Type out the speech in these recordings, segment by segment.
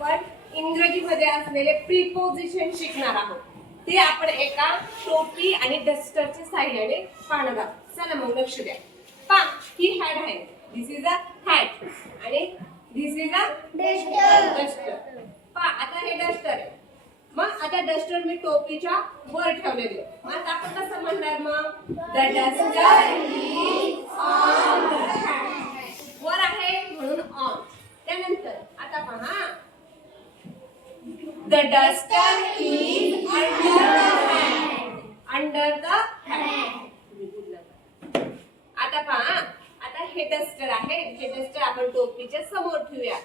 आपण इंग्रजीमध्ये असलेले प्रीपोजिशन शिकणार आहोत. ते आपण एका टोपी आणि डस्टरच्या साहाय्याने पाहणार आहोत. चला मग लक्ष द्या. पहा, ही हॅट आहे. दिस इज अ हॅट आणि दिस इज अ डस्टर. पहा, आता हे डस्टर आहे. मग आता डस्टर मी टोपीच्या वर ठेवलेले. मग आता आपण कसं म्हणणार मग? The duster is on the hat. वर आहे म्हणून ऑन. त्यानंतर आता पहा, the duster is under the hat. Under the hat. आता पहा, आता हे डस्टर आहे. हे डस्टर आपण टोपीच्या समोर ठेवूया.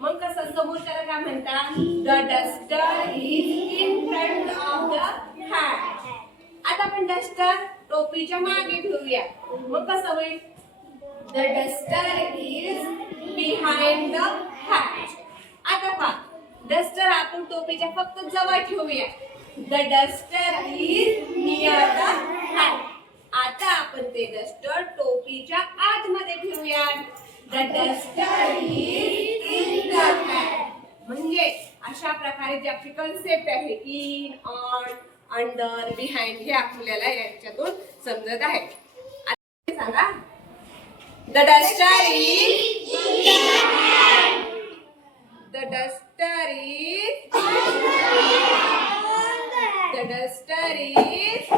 मग कसं समोर त्याला काय म्हणतात? The duster is in front of the hat. आता आपण डस्टर टोपीच्या मागे ठेवूया. मग कसं होईल? The duster is behind the hat. आता पहा, डस्टर आपण टोपीच्या फक्त जवळ ठेवूया. The duster is near the hat. आता आपण ते डस्टर टोपीच्या आतमध्ये ठेवूया. The duster is in the hat. म्हणजे अशा प्रकारे जी आपली कन्सेप्ट आहे, इन, ऑन, अंडर, बिहाइंड, हे आपल्याला याच्यातून समजत आहे. आता सांगा, the duster is the duster is the duster is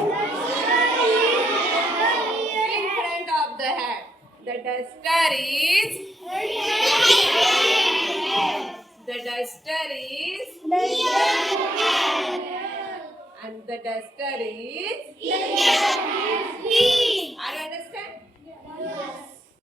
in front of the hat. The duster is the duster is and the duster is. Are you understand?